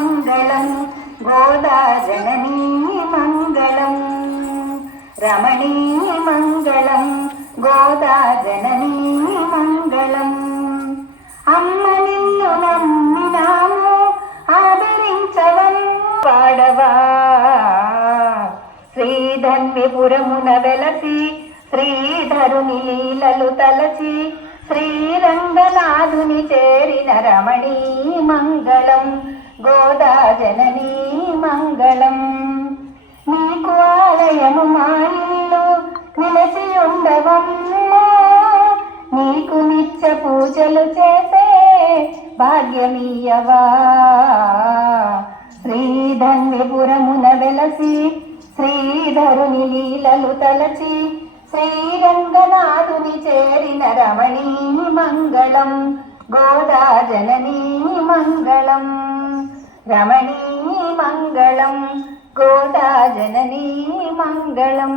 మంగళం గోదా జననీ మంగళం రమణీ మంగళం గోదా జననీ మంగళం. అమ్మ నిన్ను నమ్మినాము ఆదరించవన్ పాడవా శ్రీధన్యపురమున వెలసి శ్రీధరుని లీలలు తలచి శ్రీరంగనాథుని చేరిన రమణీ మంగళం గోదా జననీ మంగళం. నీకు ఆలయము మా ఇల్లు నిలసి ఉండవమ్మా నీకు నిత్య పూజలు చేసే భాగ్యమీయవా శ్రీధన్యపురమున వెలసి శ్రీధరుని లీలలు తలచి శ్రీరంగనాథుని చేరిన రమణీ మంగళం గోదా జననీ మంగళం రమణీ మంగళం గోదా జననీ మంగళం.